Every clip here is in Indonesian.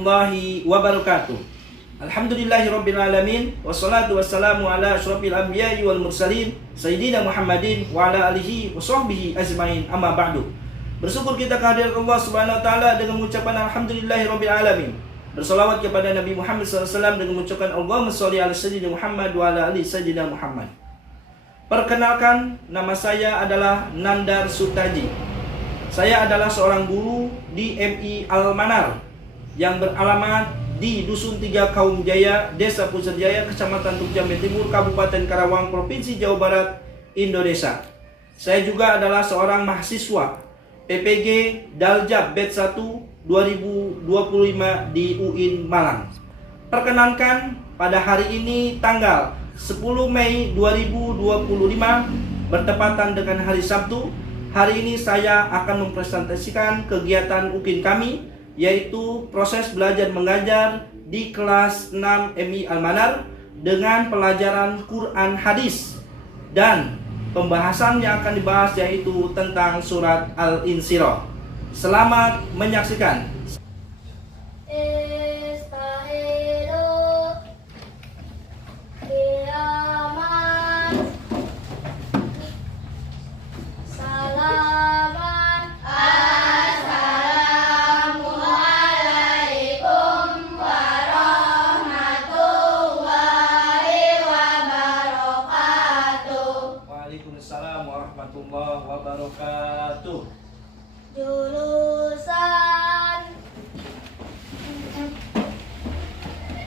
warahmatullahi wabarakatuh. Alhamdulillahirabbil alamin wassalatu wassalamu ala asyrofil anbiya'i wal mursalin sayyidina Muhammadin wa ala alihi wa sahbihi ajmain, amma ba'du. Bersyukur kita kehadirat Allah Subhanahu wa taala dengan mengucapkan alhamdulillahirabbil alamin. Bersolawat kepada Nabi Muhammad SAW dengan mengucapkan Allahumma sholli ala sayyidina Muhammad wa ala ali sayyidina Muhammad. Perkenalkan, nama saya adalah Nandar Sutaji. Saya adalah seorang guru di MI Al-Manar yang beralamat di Dusun 3 Kaum Jaya, Desa Pusat Jaya, Kecamatan Tuk Jambe Timur, Kabupaten Karawang, Provinsi Jawa Barat, Indonesia. Saya juga adalah seorang mahasiswa PPG Daljab Batch 1 2025 di UIN Malang. Perkenankan, pada hari ini tanggal 10 Mei 2025 bertepatan dengan hari Sabtu. Hari ini saya akan mempresentasikan kegiatan UKIN kami, yaitu proses belajar mengajar di kelas 6 MI Al-Manar dengan pelajaran Quran Hadis, dan pembahasan yang akan dibahas yaitu tentang surat Al-Insyirah. Selamat menyaksikan. Waalaikumsalam warahmatullahi wabarakatuh. Jurusan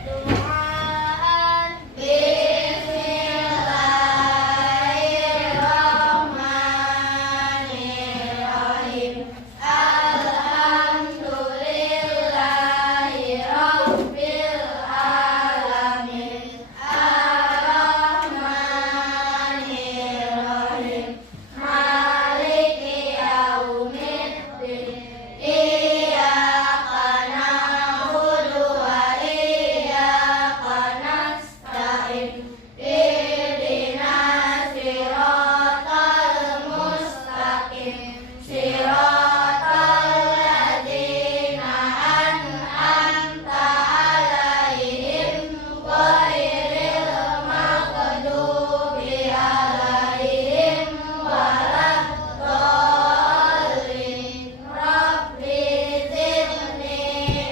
Doaan. Bismillahirrahmanirrahim. Alhamdulillahirabbil alamin. Ar-Rahmanirrahim. Maliki yaumiddin. Iyyaka na'budu wa iyyaka nasta'in. Ihdinas siratal mustaqim. Siratal ladzina an'amta 'alaihim ghairil maghdubi 'alaihim waladdallin. Rabbi zidni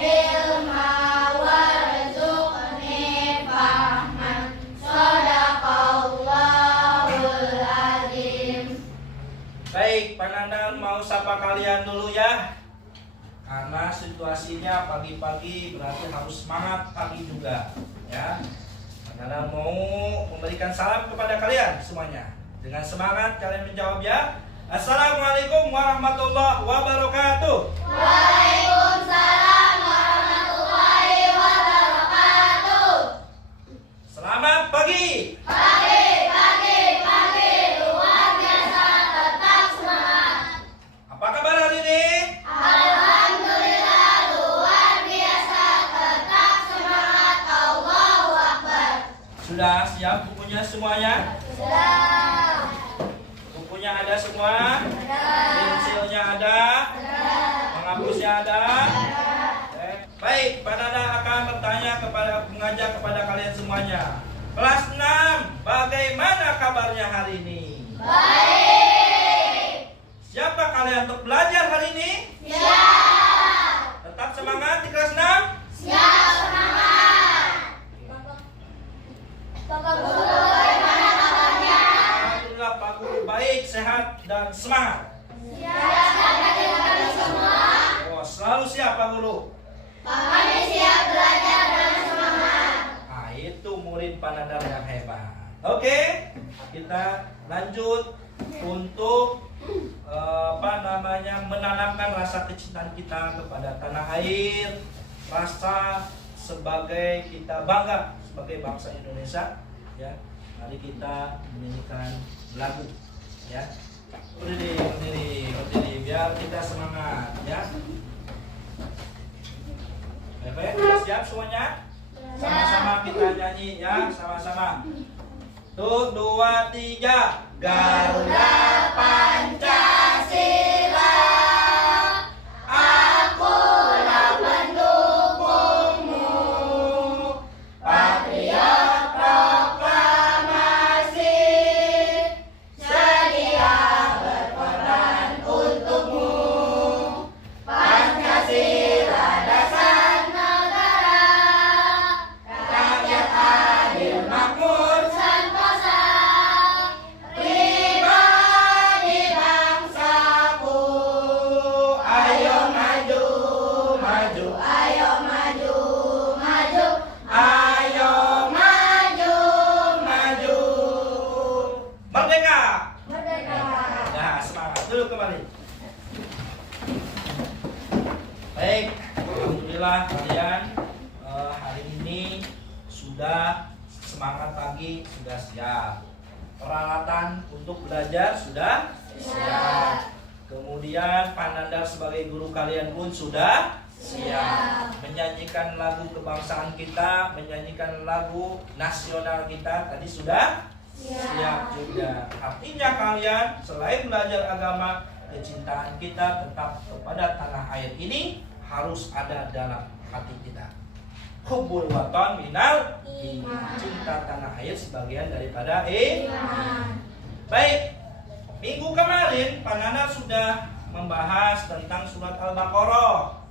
ilma warzuqni fahman. Shadaqallahul azim. Baik, Pak Nandan mau sapa kalian dulu ya. Karena situasinya pagi-pagi berarti harus semangat pagi juga ya. Pak Nandan mau memberikan salam kepada kalian semuanya. Dengan semangat kalian menjawab ya. Assalamualaikum warahmatullahi wabarakatuh. Waalaikumsalam warahmatullahi wabarakatuh. Selamat pagi. Pagi, luar biasa, tetap semangat. Apa kabar hari ini? Alhamdulillah, luar biasa, tetap semangat. Allahu Akbar. Sudah siap bukunya semuanya? Sudah. Bukunya ada semua? Ada. Pensilnya ada? Penghapusnya ada? Baik, Pak Nanda akan mengajak kepada kalian semuanya. Kelas 6, bagaimana kabarnya hari ini? Baik. Siapa kalian untuk belajar hari ini? Siap. Tetap semangat di kelas 6? Siap, semangat. Bapak Guru, bagaimana kabarnya? Alhamdulillah Pak Guru baik, sehat, dan semangat. Siap, terima kasih semua. Oh, selalu siap Pak Guru. Kami siap belajar dan semangat. Nah, itu murid Pak Nanda yang hebat. Oke, kita lanjut untuk menanamkan rasa kecintaan kita kepada tanah air, rasa sebagai kita bangga sebagai bangsa Indonesia. Ya, mari kita menyanyikan lagu. Ya, berdiri, biar kita semangat. Ya, baik, sudah siap semuanya? Sama-sama kita nyanyi ya, sama-sama. Tuh, 2, 3. Garuda Pancasila, akulah pendukung Alhamdulillah kalian hari ini sudah semangat pagi, sudah siap. Peralatan untuk belajar sudah siap. Kemudian Pak Nandar sebagai guru kalian pun sudah siap. Menyanyikan lagu kebangsaan kita, menyanyikan lagu nasional kita tadi sudah siap juga. Artinya kalian selain belajar agama, kecintaan kita tetap kepada tanah air ini harus ada dalam hati kita. Hubbul watan minal iman. Cinta tanah air sebagian daripada iman. Baik, minggu kemarin Pak Nana sudah membahas tentang surat Al-Baqarah.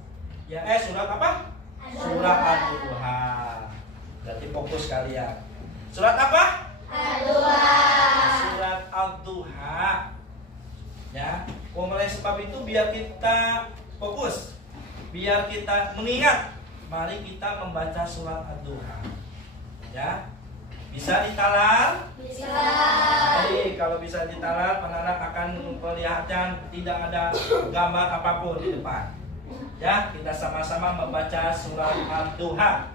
Ya, surat apa? Surat Ad-Duha. Berarti fokus kalian. Surat apa? Ad-Duha. Surat Ad-Duha. Ya, oleh sebab itu biar kita fokus, biar kita mengingat, mari kita membaca surat Ad-Duha. Ya, bisa ditalar? Bisa. Baik, kalau bisa ditalar, penalar akan memperlihatkan tidak ada gambar apapun di depan. Ya, kita sama-sama membaca surat Ad-Duha.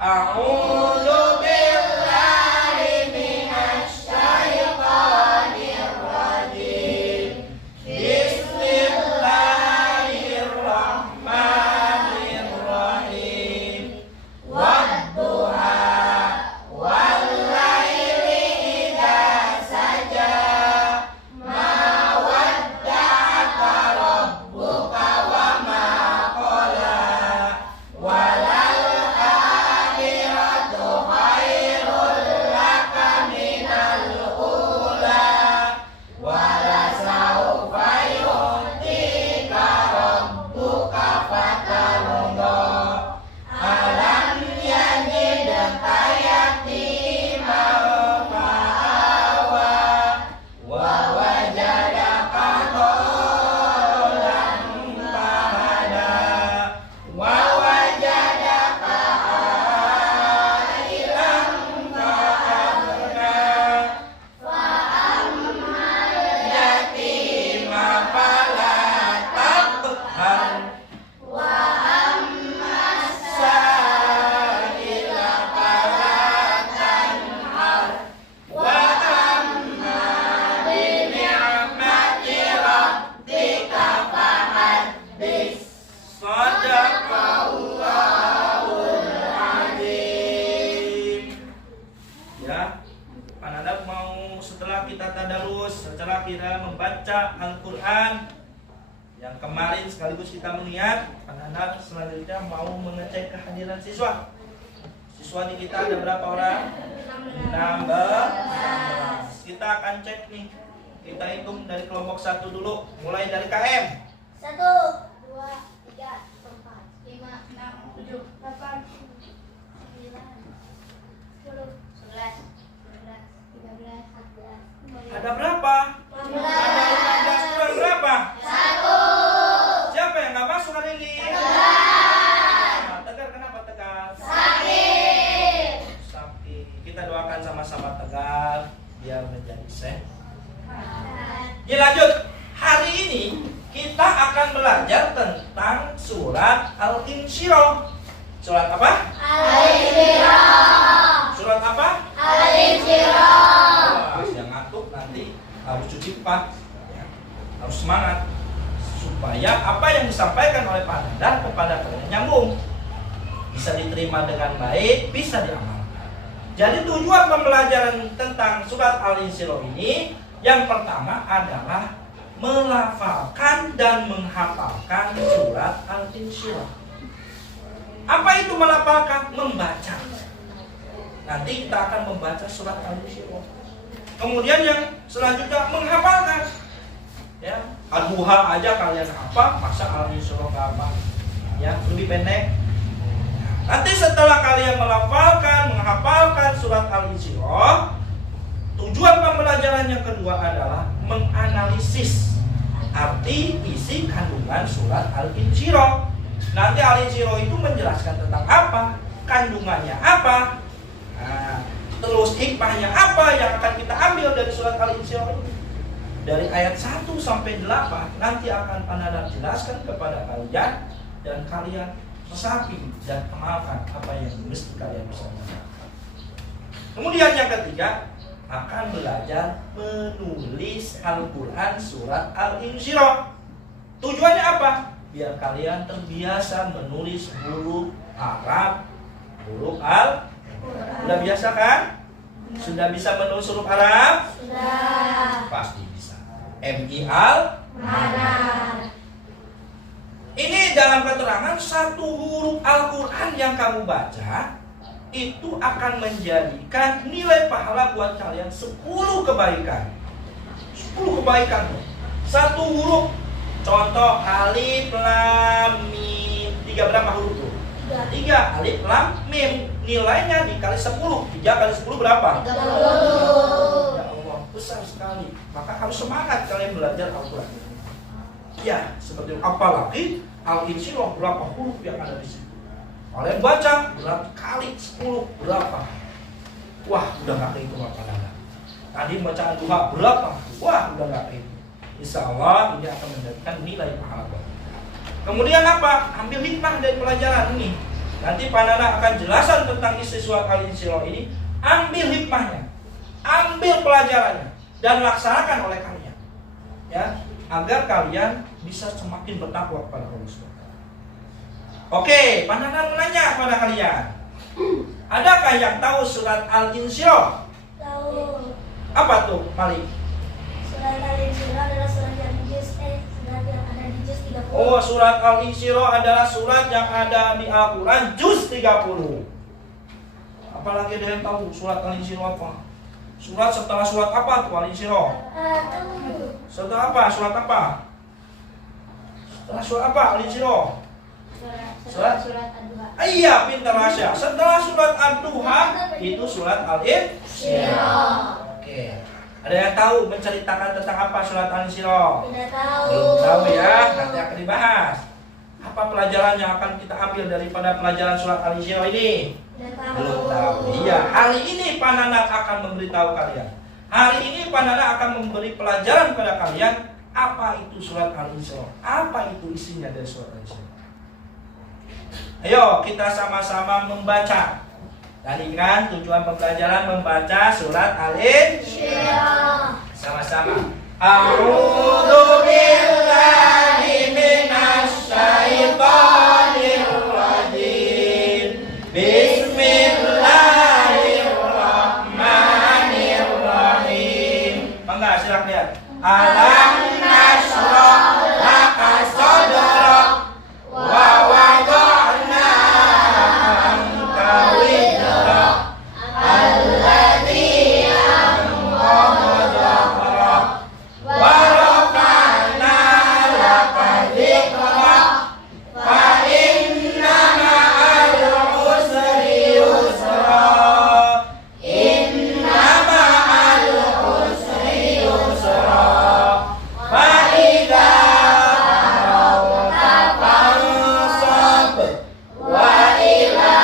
A'udzu billahi minasy syaithanir rajim. Bismillahirrahmanirrahim. Wadduha wal laili idza saja. Ma wadda'aka rabbuka wa ma qala. Walal akhiratu khairul laka minal ula. Walasaufa yu'tika rabbuka fatarda. Alam yajidka yatiman fa'awa. Wa wajadaka dhallan fahada. Wa wajadaka ailan fa'agna. Yatima fala taqhar. Sa'ila fala tanhar. Wa amma bi ni'mati rabbika fahaddits. Shadaqallahul azim. Ya, Pak Nadab mau setelah kita tadarus, setelah kita membaca Al-Quran yang kemarin sekaligus kita melihat, Pak Nadab selanjutnya mau mengecek kehadiran siswa. Siswa di kita ada berapa orang? 16. Kita akan cek nih. Kita hitung dari kelompok 1 dulu, mulai dari KM. 1, 2, 3, 4, 5, 6, 7, 8, 9, 10, 11, 12, 13, 14, 15. Ada berapa? 16. Ada 15 kurang berapa? 1. Siapa yang nggak masuk hari ini? Tegar. Nah, Tegar kenapa Tegar? Sakit. Sakit. Kita doakan sama-sama Tegar biar menjadi sehat. Ya, lanjut. Hari ini kita akan belajar tentang surat Al-Insyirah. Surat apa? Al-Insyirah. Surat apa? Al-Insyirah. Wah, yang ngantuk nanti harus cuci pas, ya. Harus semangat supaya apa yang disampaikan oleh Pak Nandar kepada kalian nyambung, bisa diterima dengan baik, bisa diamalkan. Jadi tujuan pembelajaran tentang surat Al-Insyirah ini yang pertama adalah melafalkan dan menghafalkan surat Al-Insyirah. Apa itu melafalkan? Membaca. Nanti kita akan membaca surat Al-Insyirah. Kemudian yang selanjutnya menghafalkan. Ya, Ad-Duha aja kalian apa? Masa Al-Insyirah nggak apa? Ya, lebih pendek. Nanti setelah kalian melafalkan, menghafalkan surat Al-Insyirah, tujuan pembelajaran yang kedua adalah menganalisis arti isi kandungan surat Al-Insyirah. Nanti Al-Insyirah itu menjelaskan tentang apa, kandungannya apa, nah, terus hikmahnya apa yang akan kita ambil dari surat Al-Insyirah ini. Dari ayat 1 sampai 8 nanti akan Pak Nadab jelaskan kepada kalian, dan kalian resapi dan amalkan apa yang mesti kalian bisa lakukan. Kemudian yang ketiga, akan belajar menulis Al-Quran surat Al-Insyirah. Tujuannya apa? Biar kalian terbiasa menulis huruf Arab, huruf Udah biasa kan? Sudah bisa menulis huruf Arab? Sudah. Pasti bisa. Mana? Ini dalam keterangan satu huruf Al-Quran yang kamu baca itu akan menjadikan nilai pahala buat kalian 10 kebaikan. 10 kebaikan. Satu huruf. Contoh alif lam mim. 3 berapa huruf tuh? 3 alif lam mim. Nilainya dikali 10. 3 kali 10 berapa? 30. Ya Allah, besar sekali. Maka harus semangat kalian belajar Al-Quran. Ya, seperti itu. Apalagi Al-Insyirah berapa huruf yang ada di situ. Kalian baca berapa kali 10 berapa? Wah, udah gak kehitung apa-apa. Tadi bacaan duha berapa? Wah, udah gak kehitung. Insya Allah ini akan menjadikan nilai pahala. Kemudian apa? Ambil hikmah dari pelajaran ini. Nanti Pak Nana akan jelaskan tentang isi surat Al-Insyirah ini. Ambil hikmahnya, ambil pelajarannya, dan laksanakan oleh kalian, ya, agar kalian bisa semakin bertakwa kepada Allah SWT. Oke, Pak Nana menanya kepada kalian, adakah yang tahu surat Al-Insyirah? Tahu. Apa tuh, Malik? Surat Al-Insyirah adalah surat yang ada di juz 30. Oh, surat Al-Insyirah adalah surat yang ada di Al-Quran juz 30. Apalagi ada yang tahu surat Al-Insyirah apa? Surat setelah surat apa tuh Al-Insyirah? Setelah apa? Surat apa? Setelah surat apa Al-Insyirah? Surat Ad-Duha. Iya, pintar Rasya. Setelah surat Ad-Duha itu surat Al-Insyirah. Oke. Ada yang tahu menceritakan tentang apa surat Al-Insyirah? Tidak tahu. Belum tahu ya, nanti akan dibahas. Apa pelajaran yang akan kita ambil daripada pelajaran surat Al-Insyirah ini? Tidak tahu. Belum tahu. Iya, hari ini Pak Nana akan memberitahu kalian. Hari ini Pak Nana akan memberi pelajaran kepada kalian apa itu surat Al-Insyirah. Apa itu isinya dari surat Al-Insyirah. Ayo kita sama-sama membaca. Tadi kan tujuan pembelajaran membaca surat Al-Insyirah. Sama-sama. A'udzu billahi minasy syaithanir rajim. Bismillahirrahmanirrahim. Mangga silakan lihat. Alam nashrah laka sadrak wa wada'na anka wizrak alladzi anqadha dhahrak wa rafa'na laka dhikrak fa inna ma'al usri yusra inna ma'al usri yusra fa idza faragta fansab wa ila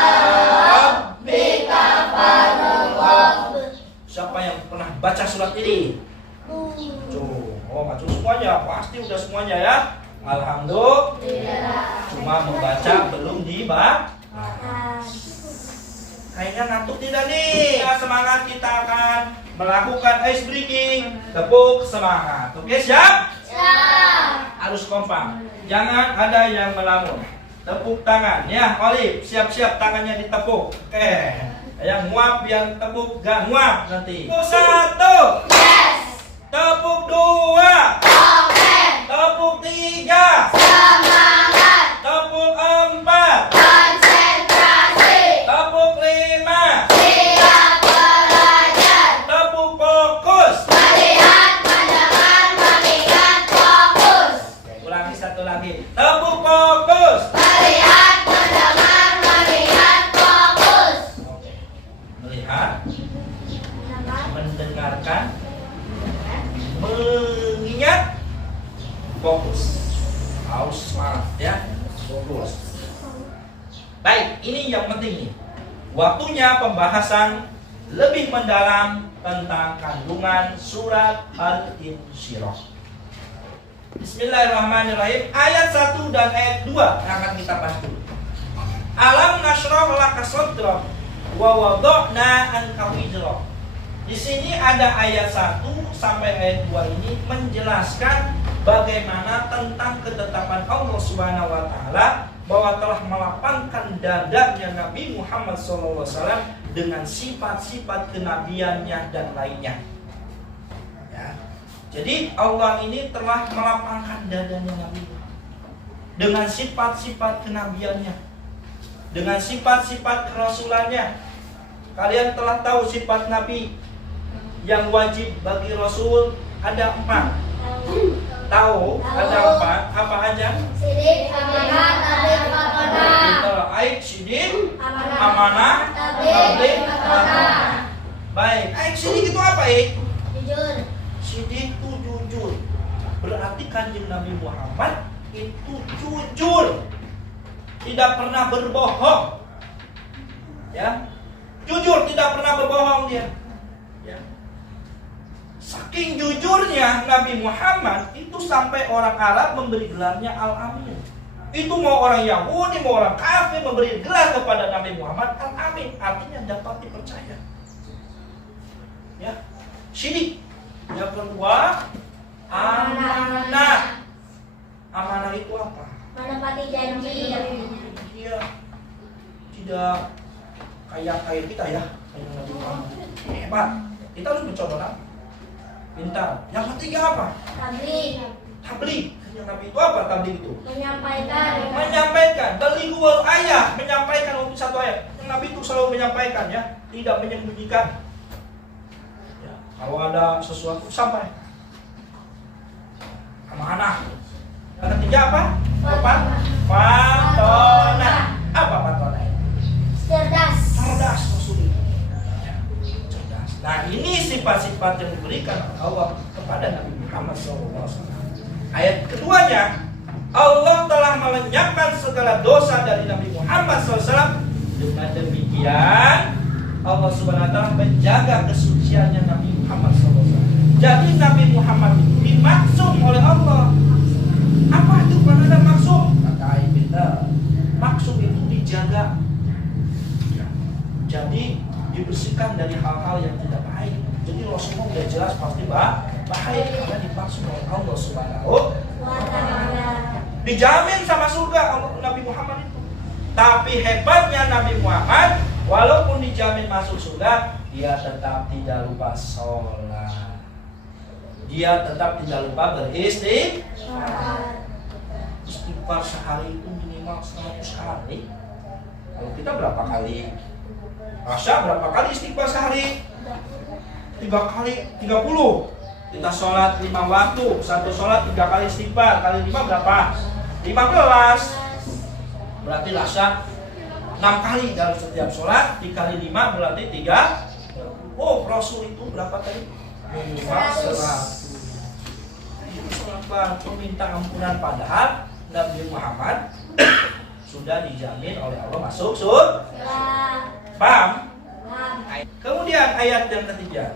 rabbika farghab. Siapa yang pernah baca surat ini? Oh, macam semuanya, pasti udah semuanya ya. Alhamdulillah. Cuma membaca belum dibaca. Kayaknya ngantuk tidak nih? Ya, semangat, kita akan melakukan ice breaking. Tepuk semangat. Oke, siap? Siap. Harus kompak. Jangan ada yang melamun. Tepuk tangan. Ya, Olive, siap-siap tangannya ditepuk. Oke. Yang nguap, yang tepuk gak nguap nanti. Tepuk 1. Yes. Tepuk 2. Oke. Tepuk 3. Semangat. Tepuk 4. Konsentrasi. Tepuk 5. Siap belajar. Tepuk fokus. Melihat, mendengar, mengingat, fokus. Ulangi satu lagi. Tepuk fokus. Melihat, mendengar, mengingat, fokus. Oke. Melihat, mendengarkan, mengingat, fokus. Harus semangat ya. Fokus. Baik, ini yang penting nih. Waktunya pembahasan lebih mendalam tentang kandungan surat Al-Insyirah. Bismillahirrahmanirrahim. Ayat 1 dan ayat 2 yang akan kita bahas dulu. Alam nashrah laka sadrak wa wada'na anka wizrak. Di sini ada ayat 1 sampai ayat 2 ini menjelaskan bagaimana tentang ketetapan Allah Subhanahu wa taala bahwa telah melapangkan dadanya Nabi Muhammad SAW dengan sifat-sifat kenabiannya dan lainnya. Ya. Jadi Allah ini telah melapangkan dadanya Nabi dengan sifat-sifat kenabiannya, dengan sifat-sifat kerasulannya. Kalian telah tahu sifat Nabi yang wajib bagi Rasul ada 4. Tahu ada 4. Apa aja? Sidik, amanah, tabligh, matonah. Pintar. Aik, sidik, amanah, tabligh, matonah. Baik. Aik, sidik itu apa, Aik? Jujur. Sidik itu jujur. Berarti Kanjeng Nabi Muhammad itu jujur, tidak pernah berbohong. Ya, jujur, tidak pernah berbohong dia. Ya. Saking jujurnya Nabi Muhammad itu sampai orang Arab memberi gelarnya Al-Amin. Itu mau orang Yahudi, mau orang kafir memberi gelar kepada Nabi Muhammad Al-Amin, artinya dapat dipercaya. Ya, sidik. Yang kedua, amanah. Amanah itu apa? Menepati janji. Dia tidak kayak kita ya, kayak Nabi Muhammad. Hebat. Kita harus mencontoh pintar. Yang ketiga apa? Tabligh. Tabligh. Yang Nabi itu apa? Tabligh itu Menyampaikan. Balighul ayat, menyampaikan untuk satu ayat. Yang Nabi itu selalu menyampaikan ya, tidak menyembunyikan. Ya, kalau ada sesuatu sampai. Amanah. Yang ketiga apa? Fatonah. Apa fatonah itu? Cerdas. Cerdas Rasul. Ya, cerdas. Nah, ini sifat-sifat yang diberikan oleh Allah kepada Nabi Muhammad SAW. Ayat keduanya, Allah telah melenyapkan segala dosa dari Nabi Muhammad SAW. Dengan demikian, Allah Subhanahu wa taala menjaga kesuciannya Nabi Muhammad SAW. Jadi Nabi Muhammad itu dimaksum oleh Allah. Apa itu makna maksum? Kata ayat kita, maksum itu dijaga. Jadi dibersihkan dari hal-hal yang tidak baik. Jadi Rasulullah sudah jelas pasti baik karena dimaksum oleh Allah Subhanahu wa taala. Dijamin sama surga Nabi Muhammad itu. Tapi hebatnya Nabi Muhammad, walaupun dijamin masuk surga, dia tetap tidak lupa sholat. Dia tetap tidak lupa beristighfar. Istighfar sehari itu minimal 100 kali. Kalau kita berapa kali? Rasya berapa kali istighfar sehari? 3 kali 30. Kita sholat 5 waktu, satu sholat 3 kali istighfar, kali 5 berapa? 15. Berarti rasya 6 kali dalam setiap sholat, dikali 5 berarti 3. Oh, Rasul itu berapa kali? Minimal 100. Sholat meminta ampunan, padahal Nabi Muhammad sudah dijamin oleh Allah masuk surga. Paham? Kemudian ayat yang ketiga,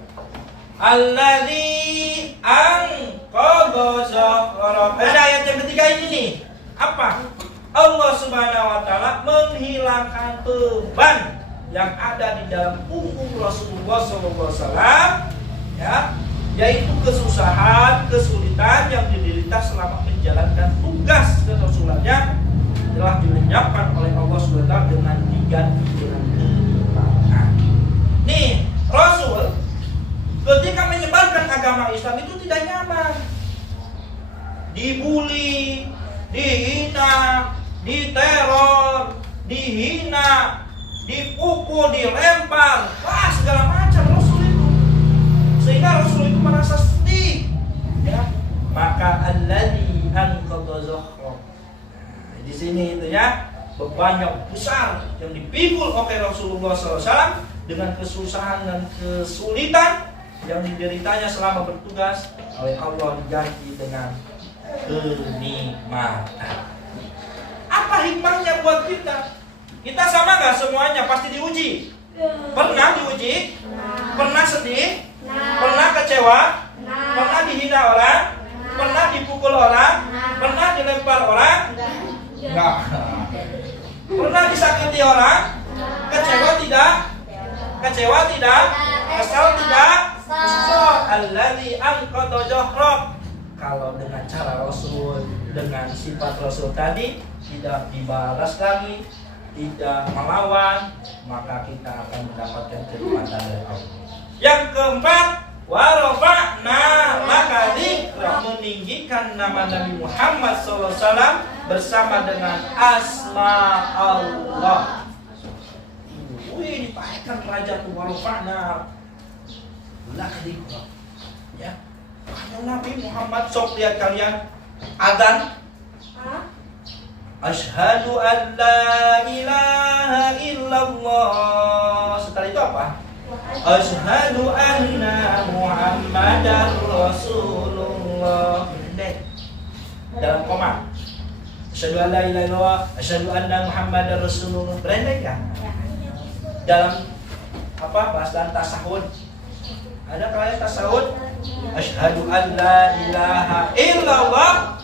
Alladzi anqadha zahrak. Ayat yang ketiga ini nih, apa? Allah Subhanahu wa taala menghilangkan beban yang ada di dalam punggung Rasulullah SAW, ya, yaitu kesusahan, kesulitan yang diderita selama menjalankan tugas kerasulannya telah dilenyapkan oleh Allah Subhanahu wa taala dengan diganti dengan kenikmatan. Nih, Rasul ketika menyebarkan agama Islam itu tidak nyaman. Dibully, dihina, diteror, dihina, dipukul, dilempar, wah segala macam Rasul itu. Sehingga Rasul itu merasa sedih. Ya. Maka alladzi anqadha zahrak. Di sini itu ya, beban yang besar yang dipikul oleh Rasulullah SAW dengan kesusahan dan kesulitan yang dideritanya selama bertugas oleh Allah diganti dengan kenikmatan. Apa hikmahnya buat kita? Kita sama nggak semuanya? Pasti diuji. Pernah diuji? Pernah sedih? Pernah kecewa? Pernah dihina orang? Pernah dipukul orang? Pernah dilempar orang? Enggak. Pernah disakiti orang? Kecewa tidak? Kecewa tidak? Kesal tidak? Alladzi anqadha dhahrak. Kalau dengan cara Rasul, dengan sifat Rasul tadi tidak dibalas lagi, tidak melawan, maka kita akan mendapatkan kekuatan dari Allah. Yang keempat, wa rafa'na laka dzikrak, meninggikan nama Nabi Muhammad SAW bersama dengan asma Allah. Wih, dipakai raja tuh, wa rafa'na laka dzikrak. Ya. Kalau Nabi Muhammad, sok lihat kalian adzan. Asyhadu an la ilaha illallah. Setelah itu apa? Asyhadu anna Muhammadar Rasulullah. Dalam koma. Asyhadu an la ilaha illallah, asyhadu anna Muhammadar Rasulullah. Berendek kan? Dalam apa? Bahasa tasawuf. Ada kalian tasawuf? Asyhadu an la ilaha illallah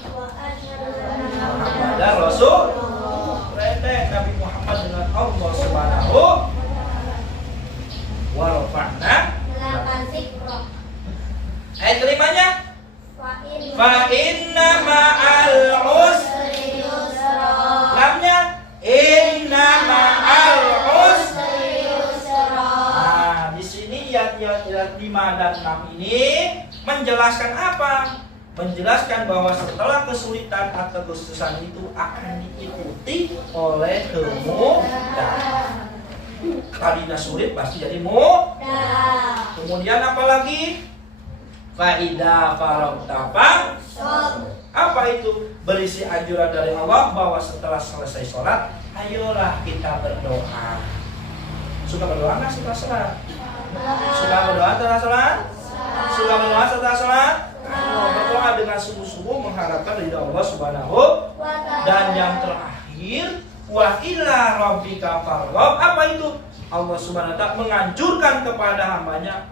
Muhammadar Rasul. Rendek Nabi Muhammad dengan Allah Subhanahu wa rafa'na. Ayat kelimanya, fa inna ma'al usri yusra. Lamnya inna ma'al usri yusra. Nah, di sini ayat 5 dan 6 ini menjelaskan apa? Menjelaskan bahwa setelah kesulitan atau kesusahan itu akan diikuti oleh kemudahan. Tadinya sulit pasti jadi mudah. Kemudian apa lagi? Faida faragta fansab. Apa itu? Berisi anjuran dari Allah bahwa setelah selesai sholat, ayolah kita berdoa. Suka berdoa nggak setelah sholat? Suka berdoa setelah sholat? Suka berdoa setelah sholat? Berdoa dengan sungguh-sungguh mengharapkan ridha Allah Subhanahu. Dan yang terakhir, wa ila rabbika farghab. Apa itu? Allah Subhanahu wa ta'ala menganjurkan kepada hambanya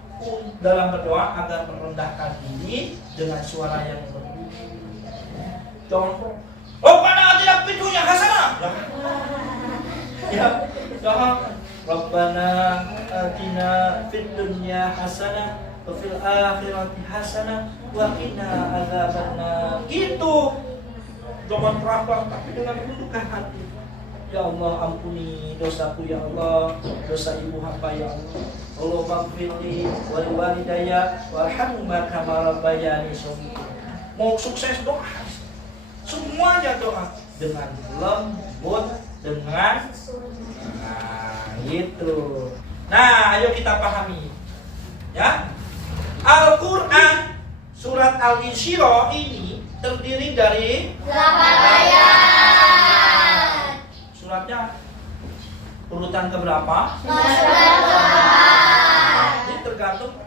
dalam berdoa agar merendahkan diri dengan suara yang merdu. Jangan Rabbana atina fid dunya hasanah. Ya, jangan Rabbana atina fid dunya hasanah wa fil akhirati hasanah wa qina adzabannar. Gitu. Jangan terapang tapi dengan ketundukan hati. Ya Allah, ampuni dosaku ya Allah, dosa ibu hamba ya Allah. Allah maghfirli wa liwalidayya warhamhuma kama rabbayani shaghira. Mau sukses doa. Semuanya doa dengan lembut, dengan itu. Nah, ayo kita pahami. Ya. Al-Qur'an surat Al-Insyirah ini terdiri dari 8 ayat. Suratnya urutan keberapa? Ini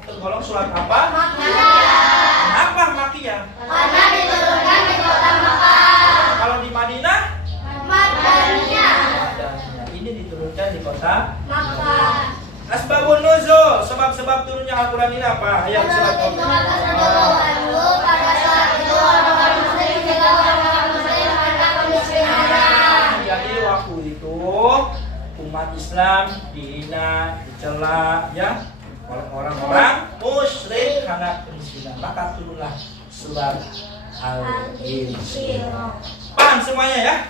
tergolong surat apa? Makkiyah. Kenapa Makkiyah? Karena diturunkan di kota Makkah. Kalau di Madinah? Madaniyah. Ini diturunkan di kota Makkah. Asbabun nuzul, sebab-sebab turunnya Al-Quran ini apa? Ayat surat pada saat itu orang-orang muslim juga orang-orang muslim karena kemiskinan. Jadi waktu itu umat Islam dihina, dicela, ya, oleh orang-orang musyrik karena kemiskinan. Maka turunlah surat Al-Insyirah. Paham semuanya ya?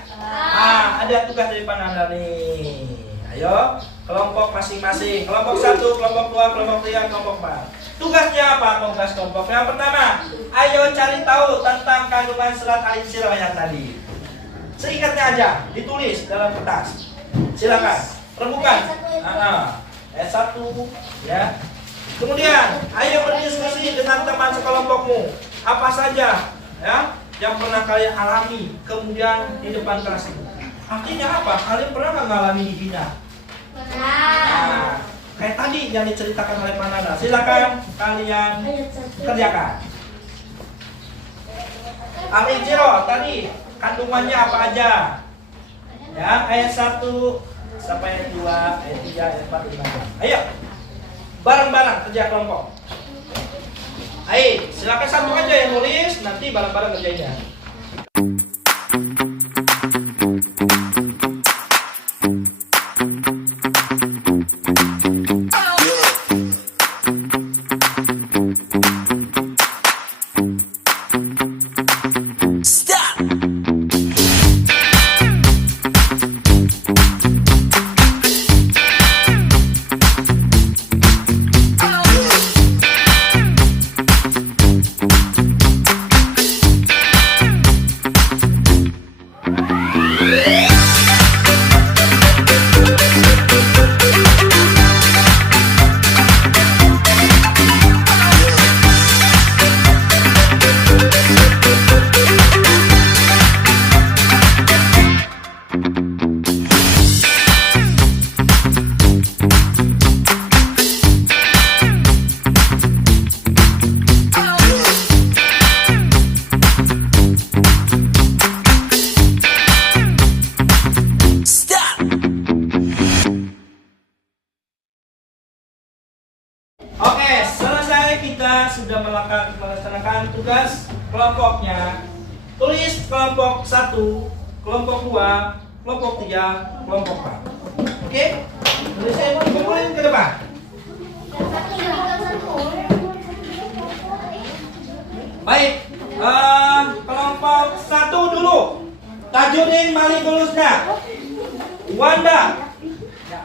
Ada tugas dari Anda nih. Ayo, kelompok masing-masing. Kelompok 1, kelompok 2, kelompok 3, kelompok 4. Tugasnya apa? Tugas kelompok yang pertama, ayo cari tahu tentang kandungan surat Al-Insyirah yang tadi. Seingatnya aja, ditulis dalam kertas. Silakan, rebukan. Ayat 1, ya. Kemudian, ayo berdiskusi dengan teman sekelompokmu. Apa saja, ya, yang pernah kalian alami kemudian di depan kelas itu. Artinya apa? Kalian pernah nggak mengalami dihina? Nah, kayak tadi yang diceritakan oleh Pak Nana. Silakan kalian kerjakan. Al-Insyirah tadi kandungannya apa aja? Ya, ayat 1 sampai ayat 2, ayat 3, ayat 4, 5. Ayo. Bareng-bareng kerja kelompok. Ayo, silakan satu aja yang nulis, nanti bareng-bareng kerjanya. sudah melaksanakan tugas kelompoknya, tulis kelompok 1, kelompok 2, kelompok 3, kelompok 4. Oke? Tulisnya kumpulin ke depan. Baik, kelompok 1 dulu. Tajudin Malikulusna, Wanda,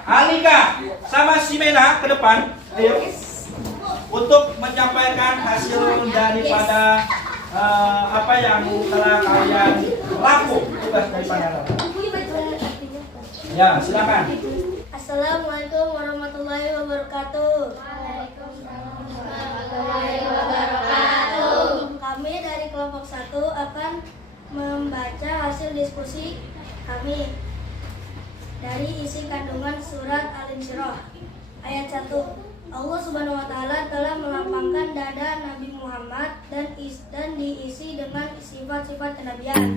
Alika, sama Simena ke depan. Ayo. Untuk menyampaikan hasil daripada apa yang telah kalian lakukan, tugas daripada. Ya, silakan. Assalamualaikum warahmatullahi wabarakatuh. Kami dari kelompok 1 akan membaca hasil diskusi kami dari isi kandungan surat Al-Insyirah ayat 1. Allah Subhanahu wa taala telah melapangkan dada Nabi Muhammad dan diisi dengan sifat-sifat kenabian.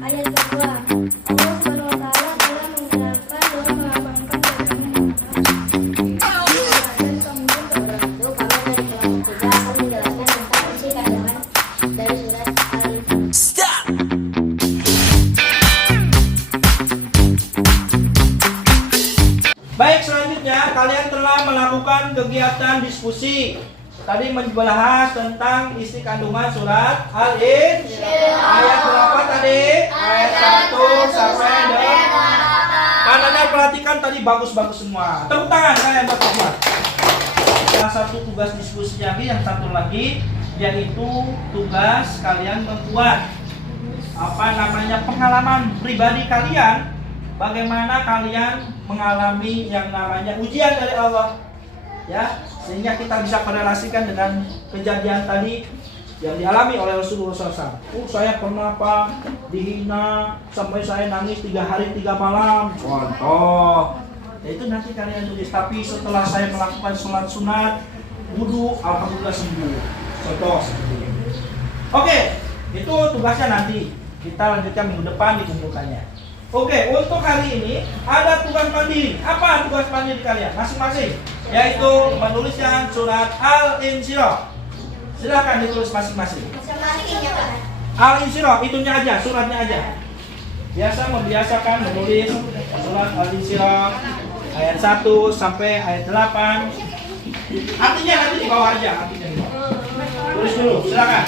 Ayat kedua, Allah Subhanahu wa taala telah mengenalkan doa melapangkan dada Muhammad. Dan kemudian itu kami dari kelompok 3 akan menjelaskan tentang isi kandungan dari surat Al-Insyirah. Baik, selanjutnya kalian telah melakukan kegiatan diskusi. Tadi membahas tentang isi kandungan surat Al-Insyirah. Ayat berapa tadi? Ayat 1 sampai 8. Kalian perhatikan tadi bagus-bagus semua. Tepuk tangan kalian buat. Salah satu tugas diskusi lagi, yang satu lagi yaitu tugas kalian membuat pengalaman pribadi kalian. Bagaimana kalian mengalami yang namanya ujian dari Allah, ya, sehingga kita bisa korelasikan dengan kejadian tadi yang dialami oleh Rasulullah SAW. Saya pernah dihina sampai saya nangis 3 hari 3 malam. Contoh. Ya, itu nanti kalian tulis. Tapi setelah saya melakukan sholat sunat, wudhu, alhamdulillah sembuh. Contoh seperti ini. Oke, itu tugasnya nanti. Kita lanjutkan minggu depan dikumpulkannya. Oke, untuk hari ini ada tugas mandiri. Apa tugas mandiri kalian masing-masing? Yaitu menuliskan surat Al-Insyirah. Silakan ditulis masing-masing. Al-Insyirah itunya aja, suratnya aja. Biasa membiasakan menulis surat Al-Insyirah ayat 1 sampai ayat 8. Artinya nanti di bawah aja, artinya di bawah. Tulis dulu, silakan.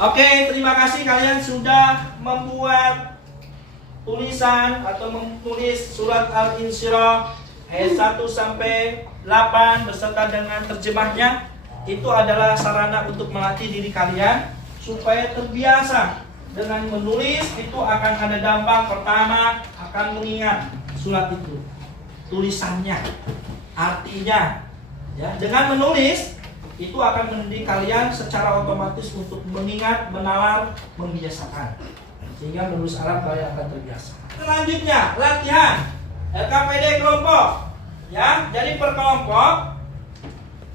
Oke, terima kasih kalian sudah membuat tulisan atau menulis surat Al-Insyirah ayat 1 sampai 8 beserta dengan terjemahnya. Itu adalah sarana untuk melatih diri kalian supaya terbiasa dengan menulis. Itu akan ada dampak pertama, akan mengingat surat itu, tulisannya, artinya. Ya, dengan menulis itu akan mendidik kalian secara otomatis untuk mengingat, menalar, membiasakan, sehingga menulis Arab kalian akan terbiasa. Selanjutnya latihan LKPD kelompok, ya. Jadi per kelompok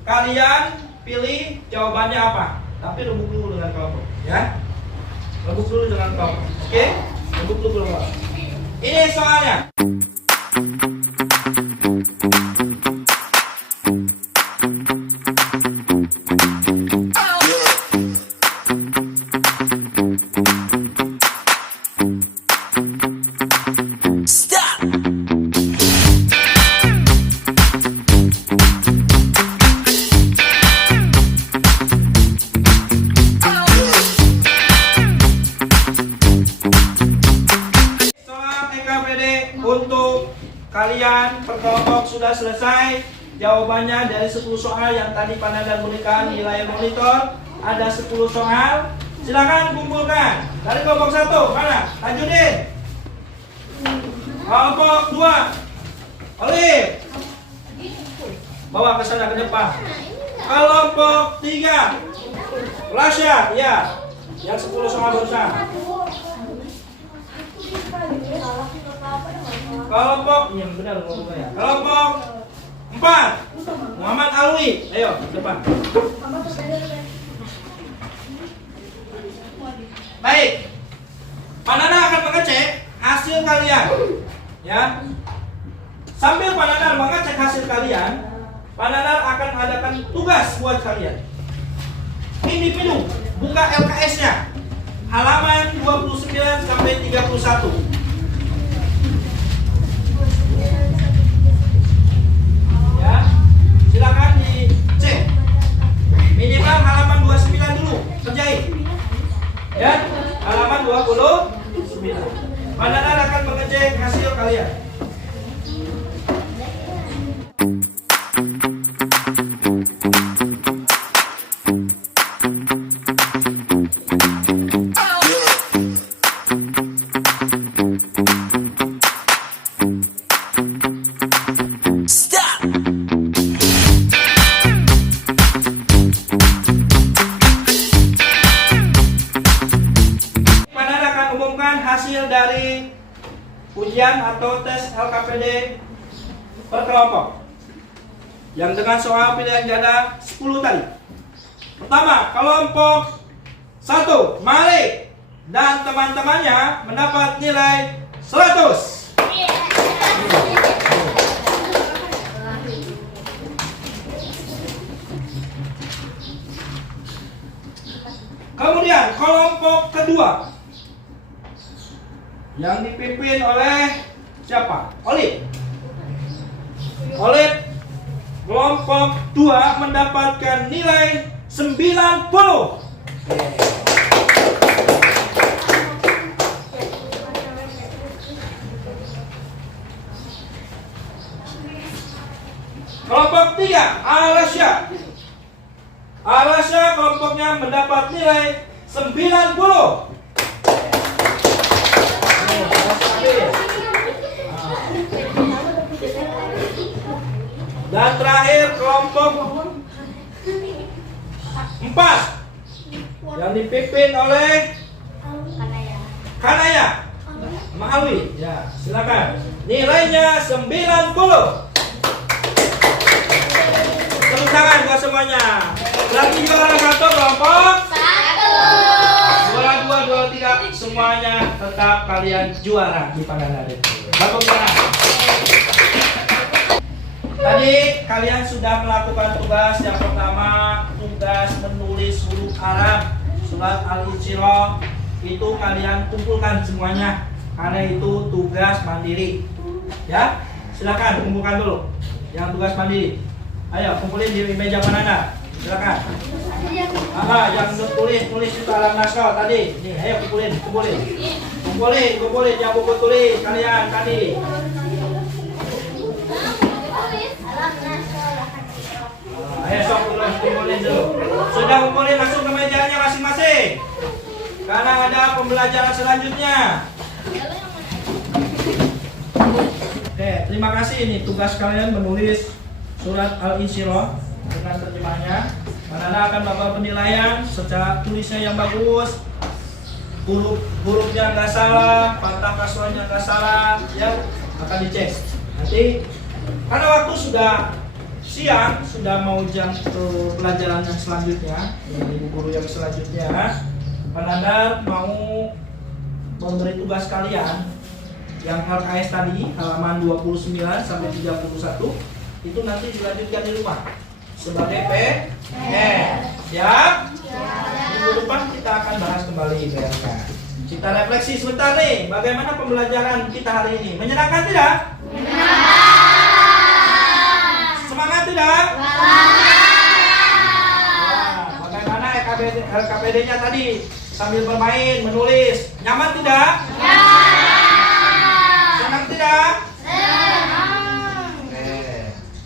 kalian pilih jawabannya apa, tapi rebut dulu dengan kelompok, ya. Rebut dulu dengan kelompok, oke? Rebut dulu kelompok. Ini soalnya. Untuk kalian per kelompok sudah selesai. Jawabannya dari 10 soal yang tadi Pananda berikan di layar monitor. ada 10 soal. Silakan kumpulkan. Dari kelompok 1 mana? Tajudin. Kelompok 2 Olive. Bawa ke sana ke depan. Kelompok 3 Rasya, ya. Yang 10 soal barusan. Kelompok yang benar ngomongnya. Kelompok 4 Muhammad Alwi. Ayo depan. Baik. Pak Nana akan mengecek hasil kalian. Ya. Sambil Pak Nana mengecek hasil kalian, Pak Nana akan adakan tugas buat kalian. Individu, buka LKS-nya. Halaman 29 sampai 31. Ya. Silakan dicek. Minimal halaman 29 dulu, kerjain. Ya, halaman 29. Pak Nana akan mengecek hasil kalian. Hasil dari ujian atau tes LKPD per kelompok yang dengan soal pilihan ganda 10 tadi. Pertama, kelompok 1 Malik dan teman-temannya mendapat nilai 100. Kemudian kelompok kedua yang dipimpin oleh siapa? Olive. Olive kelompok 2 mendapatkan nilai 90. Kelompok 3 Alasya. Alasya kelompoknya mendapat nilai 90. Dan terakhir kelompok 4 yang dipimpin oleh Kanaya Mahawi. Ya, silakan. Nilainya 90. Tepuk tangan buat semuanya. Berarti juara 1 kelompok 1. Juara 2, juara 3 semuanya tetap kalian juara di pandangan itu. Tepuk tangan. Tadi kalian sudah melakukan tugas yang pertama, tugas menulis huruf Arab surat Al-Insyirah. Itu kalian kumpulkan semuanya karena itu tugas mandiri. Ya, silakan kumpulkan dulu yang tugas mandiri. Ayo kumpulin di meja Nana. Silakan. Yang tulis itu alam naskah tadi. Nih, ayo kumpulin. Kumpulin yang buku tulis kalian tadi. Ayo sok kumpulin dulu. Sudah kumpulin langsung ke mejanya masing-masing. Karena ada pembelajaran selanjutnya. Oke, terima kasih. Ini tugas kalian menulis surat Al-Insyirah dengan terjemahnya. Nana akan bawa penilaian secara tulisnya yang bagus, hurufnya nggak salah, patah kasuannya nggak salah, ya akan dicek. Nanti karena waktu sudah siang, sudah mau jam ke pelajaran yang selanjutnya, ibu guru yang selanjutnya, Nana mau memberi tugas kalian yang LKS tadi halaman 29 sampai 31 itu nanti dilanjutkan di rumah sebagai PR. Siap? Minggu depan kita akan bahas kembali PRK. Kita refleksi sebentar nih, bagaimana pembelajaran kita hari ini? Menyenangkan tidak? Semangat tidak? Bagaimana LKPD-nya tadi? Sambil bermain, menulis, nyaman tidak? Senang tidak?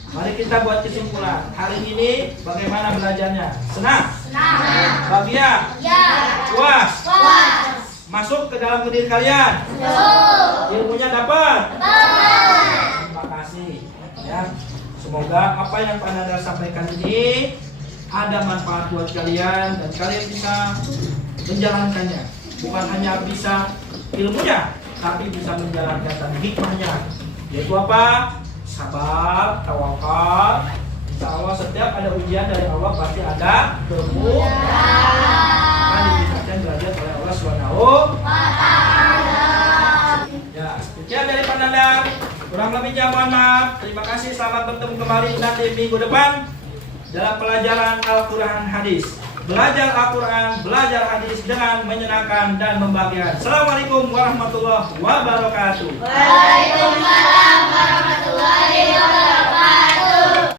Mari kita buat kesimpulan. Hari ini bagaimana belajarnya? Senang? Senang. Bahagia? Ya. Puas? Puas. Masuk ke dalam diri kalian? Masuk. Ilmunya dapat? Dapat. Terima kasih. Ya. Semoga apa yang Pak Nanda sampaikan ini ada manfaat buat kalian dan kalian bisa menjalankannya. Bukan hanya bisa ilmunya, tapi bisa menjalankan dan hikmahnya. Yaitu apa? Sabar, tawakal. Insya Allah setiap ada ujian dari Allah pasti ada kemudahan. Akan diberikan derajat oleh Allah SWT. Ya, sekian dari Pak Nanda. Kurang lebihnya mohon maaf. Terima kasih. Selamat bertemu kembali nanti minggu depan dalam pelajaran Al-Quran Hadis. Belajar Al-Quran, belajar hadis dengan menyenangkan dan membahagiakan. Assalamualaikum warahmatullahi wabarakatuh. Waalaikumsalam.